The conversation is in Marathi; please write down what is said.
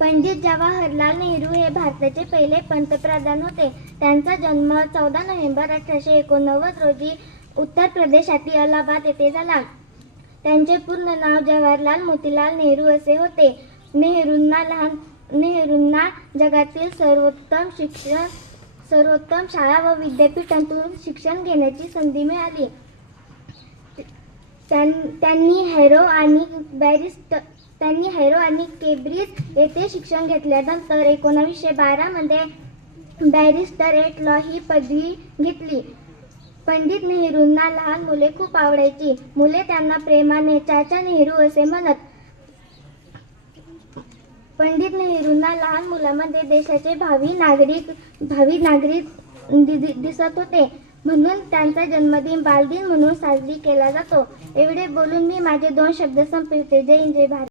पंडित जवाहरलाल नेहरू हे भारताचे पहिले पंतप्रधान होते. त्यांचा जन्म 14 नोव्हेंबर 1889 रोजी उत्तर प्रदेशातील अलाहाबाद येथे झाला. त्यांचे पूर्ण नाव जवाहरलाल मोतीलाल नेहरू असे होते. नेहरूंना जगातील सर्वोत्तम शाळा व विद्यापीठांतून शिक्षण घेण्याची संधी मिळाली. त्यांनी हॅरो आणि केम्ब्रिज येथे शिक्षण घेतल्यानंतर 1912 मध्ये बॅरिस्टर एट लॉ ही पदवी घेतली. पंडित नेहरूंना लहान मुले खूप आवडायची. मुले त्यांना प्रेमाने चाचा नेहरू असे म्हणत. पंडित नेहरूंना लहान मुलांमध्ये देशाचे भावी नागरिक दिसत होते, म्हणून त्यांचा जन्मदिन बालदिन म्हणून साजरी केला जातो. एवढे बोलून मी माझे 2 शब्द संपविते. जय हिंद, जय भारत.